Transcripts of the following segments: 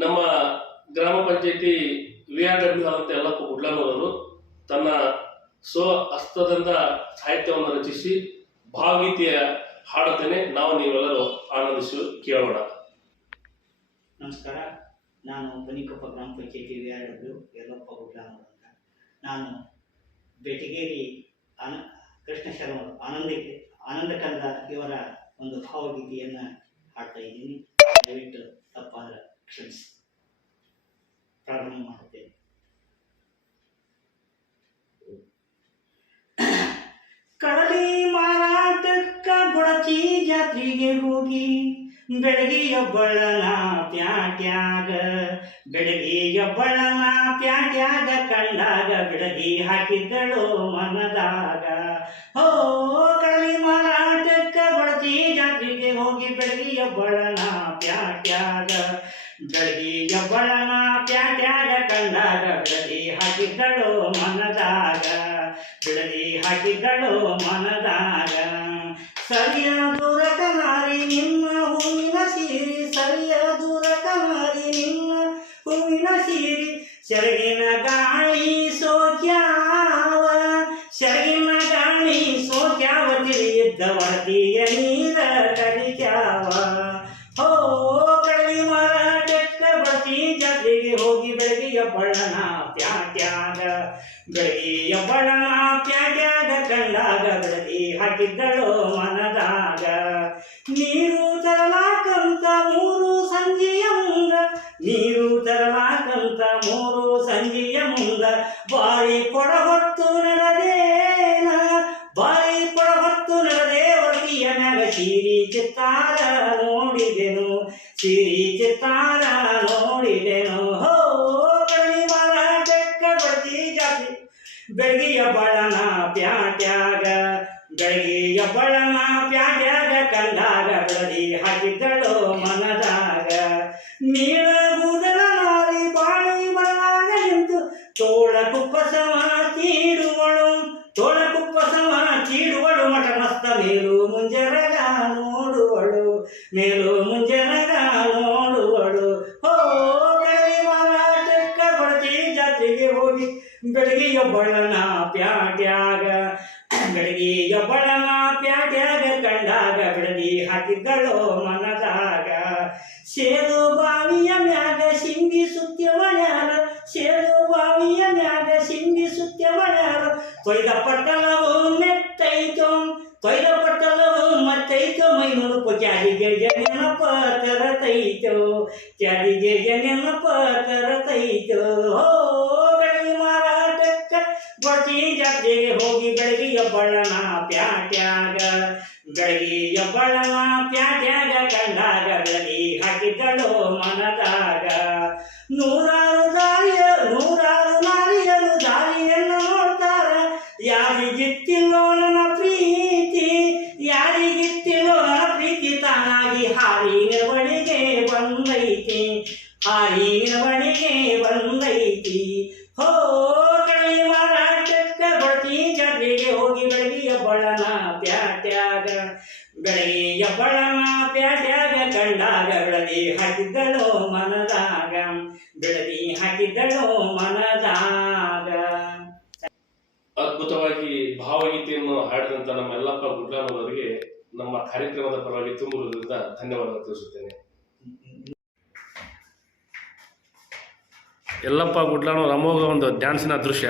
ನಮ್ಮ ಗ್ರಾಮ ಪಂಚಾಯತಿ ವಿ ಆರ್ ಡಬ್ಲ್ಯೂ ಆದಂಥ ಯಲ್ಲಪ್ಪ ಗುಡ್ಲಾನವರು ತನ್ನ ಸ್ವ ಹಸ್ತದಿಂದ ಸಾಹಿತ್ಯವನ್ನು ರಚಿಸಿ ಭಾವಗೀತೆಯ ಹಾಡುತ್ತೇನೆ. ನಾವು ನೀವೆಲ್ಲರೂ ಆನಂದಿಸಿ, ಕೇಳೋಣ. ನಮಸ್ಕಾರ. ನಾನು ಬನಿಕೊಪ್ಪ ಗ್ರಾಮ ಪಂಚಾಯತಿ ವಿ ಆರ್ ಡಬ್ಲ್ಯೂ ಯಲ್ಲಪ್ಪ ಗುಡ್ಲಾನವರು ಅಂತ. ನಾನು ಬೆಟಗೇರಿ ಆನ ಕೃಷ್ಣ ಶರ್ಮ ಆನಂದ ಆನಂದಕಂದ ಇವರ ಒಂದು ಭಾವಗೀತೆಯನ್ನು ಹಾಡ್ತಾ ಇದ್ದೀನಿ. ದಯವಿಟ್ಟು ತಪ್ಪಾದ್ರೆ ಕ್ಷಮಿಸಿ ಪ್ರಾರಂಭ ಮಾಡುತ್ತೇನೆ ಕಡಲಿ ಮಾರಾಟಕ್ಕ ಗೊಳಚಿ ಜಾತ್ರೆಗೆ ಹೋಗಿ ಬೆಳಗಿಯ ಬಳನ ಪ್ಯಾಟ್ಯಾಗ ಬೆಳಗಿಯ ಬಳನ ಪ್ಯಾಟ್ಯಾಗ ಕಂಡಾಗ ಬೆಳಗಿ ಹಾಕಿದ್ದಳು ಮನದಾಗ ಹೋ ಕಡಲಿ ಮಾರಾಟಕ್ಕ ಗೊಳಚಿ ಜಾತ್ರೆಗೆ ಹೋಗಿ ಬೆಳಗಿಯ ಬಳನ ಪ್ಯಾಟ್ಯಾಗ ಬೆಳಗಿಯ ಬಳನ ಪ್ಯಾಟ್ಯಾಗ ಕಂಡಾಗ ಬೆಳಗಿ ಹಾಕಿದ್ದಳು ಮನದಾಗ. ಬೆಳಗಿ ಹಾಕಿದ್ದಳು ಮನದಾಗ. ಸರಿಯ ದೂರ ಕನಾರಿ ನಿಮ್ಮ ಹೂವಿನ ಸೀರಿ, ಸರಿಯ ದೂರ ಕನಾರಿ ನಿಮ್ಮ ಹೂವಿನ ಸೀರಿ. ಸೆರಗಿನ ಗಾಳಿ ಸೋಕ್ಯಾವ ಸೆರಗಿನ ಗಾಳಿ ಸೋಕ್ಯಾವ ತಿಳಿಯಿದ್ದ ವರದಿಯ ನೀರ ಜಾತ್ರೆಗೆ ಹೋಗಿ ಬೆಳಗಿಯ ಬಳ್ಳನ ಪ್ಯಾಟ್ಯಾಗ ಬೆಳಗ್ಗೆ ಬಳ್ಳನ ಪ್ಯಾಟ್ಯಾಗ ಕಂಡಾಗ ಬೆಳಗ್ಗೆ ಹಾಕಿದ್ದಳು ಮನದಾಗ. ನೀರು ತರಲಾಕಂತ ಮೂರು ಸಂಜೆಯ ಮುಂದ, ನೀರು ತರಲಾಕಂತ ಮೂರು ಸಂಜೆಯ ಮುಂದ ಬಾರಿ ಕೊಡ ಹೊತ್ತು ನಡದೇನ ಬಾರಿ ಕೊಡ ಹೊತ್ತು ನಡದೇ ವರದಿಯ ಮ್ಯಾಗ ಸೀರಿ ಚಿತ್ತಾರ ನೋಡಿದೆನು, ಸಿರಿ ಚಿತ್ತಾರ ಬೆಳಗಿಯ ಬಳನ ಪ್ಯಾಟ್ಯಾಗ, ಬೆಳಗಿಯ ಬಳನ ಪ್ಯಾಟ್ಯಾಗ ಕಂದಾಗ ಬೆಳದಿ ಹಾಕಿದ್ದಳು ಮನದಾಗ. ನೀಳ ಕೂದಲ ನಾರಿ ಬಾಳಿ ಬಳನಾಗ ನಿಂತು ತೋಳ ಕುಪ್ಪಸವ ತೀಡುವಳು, ತೋಳ ಕುಪ್ಪಸವ ತೀಡುವಳು ಮಠ ಮಸ್ತ ಮೇಲು. ಹೋಗಿ ಬೆಳಗಿಯ ಬಳನ ಪ್ಯಾಟ್ಯಾಗ ಬೆಳಗಿಯ ಬಳನ ಪ್ಯಾಟ್ಯಾಗ ಕಂಡಾಗ ಬೆಳಗಿ ಹಾಕಿದ್ದಳು ಮನದಾಗ. ಸೇರು ಬಾವಿಯ ಮ್ಯಾಗ ಸಿಂಗಿ ಸುತ್ಯವಳ್ಯಾರ ಸೇರು ಬಾವಿಯ ಮ್ಯಾಗ ಸಿಂಗಿ ಸುತ್ಯವಳ್ಯಾರ ತೊಯ್ದ ಪಟ್ಟಲವು ಮೆತ್ತೈತೋ ತೊಯ್ದ ಪಟ್ಟಲವು ಮತ್ತೈತೋ ಮೈನುರುಪು ಕ್ಯಾರಿಗೆ ನೆನಪ ತರತೈತೋ ಕ್ಯಾರಿಗೆ ನೆನಪ ತರತೈತೋ. ಬಳ್ಳನ ಪ್ಯಾಟ್ಯಾಗ ಕಂಡಾಗ ಬೆಳಗಿ ಹಾಕಿದ್ದಳು ಮನದಾಗ. ನೂರಾರು ದಾರಿಯ ನೂರಾರು ನಾರಿಯರು ದಾರಿಯನ್ನು ನೋಡ್ತಾರ. ಯಾರಿಗಿತ್ತಿಲ್ಲೋ ನನ್ನ ಪ್ರೀತಿ ಯಾರಿಗಿತ್ತಿಲ್ಲೋ ನನ್ನ ಪ್ರೀತಿ ತಾನಾಗಿ ಹಾರಿನ ಬಳಿಗೆ ಬಂದೈತಿ. ಹಾರಿನ ಬಳಿಗೆ ಬಂದೈತಿ. ಹೋ ಮಾರ ಮಾರಾಟಕ್ಕ ಬಡ್ತಿ ಜಾತ್ರೆಗೆ ಹೋಗಿ ಬೆಳಗಿಯ ಬಳನ ಪ್ಯಾಟ್ಯಾಗ ಬೆಳಗಿಯ ಬಳನ ಪ್ಯಾಟ್ಯಾಗ ಕಂಡಾಗ ಬೆಳದಿ ಹಾಕಿದ್ದಳು ಮನದಾಗ. ಬೆಳದಿ ಹಾಕಿದ್ದಳು ಮನದಾಗ. ಅದ್ಭುತವಾಗಿ ಭಾವಗೀತೆಯನ್ನು ಹಾಡಿದಂಥ ನಮ್ಮ ಎಲ್ಲಪ್ಪ ಗುಡ್ಲಾನವರಿಗೆ ನಮ್ಮ ಕಾರ್ಯಕ್ರಮದ ಪರವಾಗಿ ತುಂಬುವುದರಿಂದ ಧನ್ಯವಾದ ತಿಳಿಸುತ್ತೇನೆ. ಯಲ್ಲಪ್ಪ ಗುಡ್ಲಾನವ್ರ ಅಮೋಘ ಒಂದು ಡ್ಯಾನ್ಸಿನ ದೃಶ್ಯ.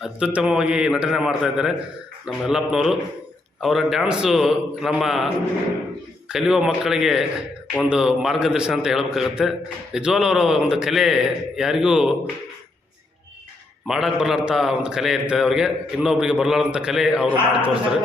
ಅತ್ಯುತ್ತಮವಾಗಿ ನಟನೆ ಮಾಡ್ತಾ ನಮ್ಮ ಯಲ್ಲಪ್ಪನವರು. ಅವರ ಡ್ಯಾನ್ಸು ನಮ್ಮ ಕಲಿಯುವ ಮಕ್ಕಳಿಗೆ ಒಂದು ಮಾರ್ಗದರ್ಶನ ಅಂತ ಹೇಳಬೇಕಾಗತ್ತೆ. ನಿಜವಾಗ್ಲೂ ಅವರ ಒಂದು ಕಲೆ ಯಾರಿಗೂ ಮಾಡೋಕ್ಕೆ ಬರಲಾರ್ಥ ಒಂದು ಕಲೆ ಇರ್ತದೆ ಅವರಿಗೆ. ಇನ್ನೊಬ್ಬರಿಗೆ ಬರಲಾರ್ದಂಥ ಕಲೆ ಅವರು ಮಾಡಿ ತೋರಿಸ್ತಾರೆ.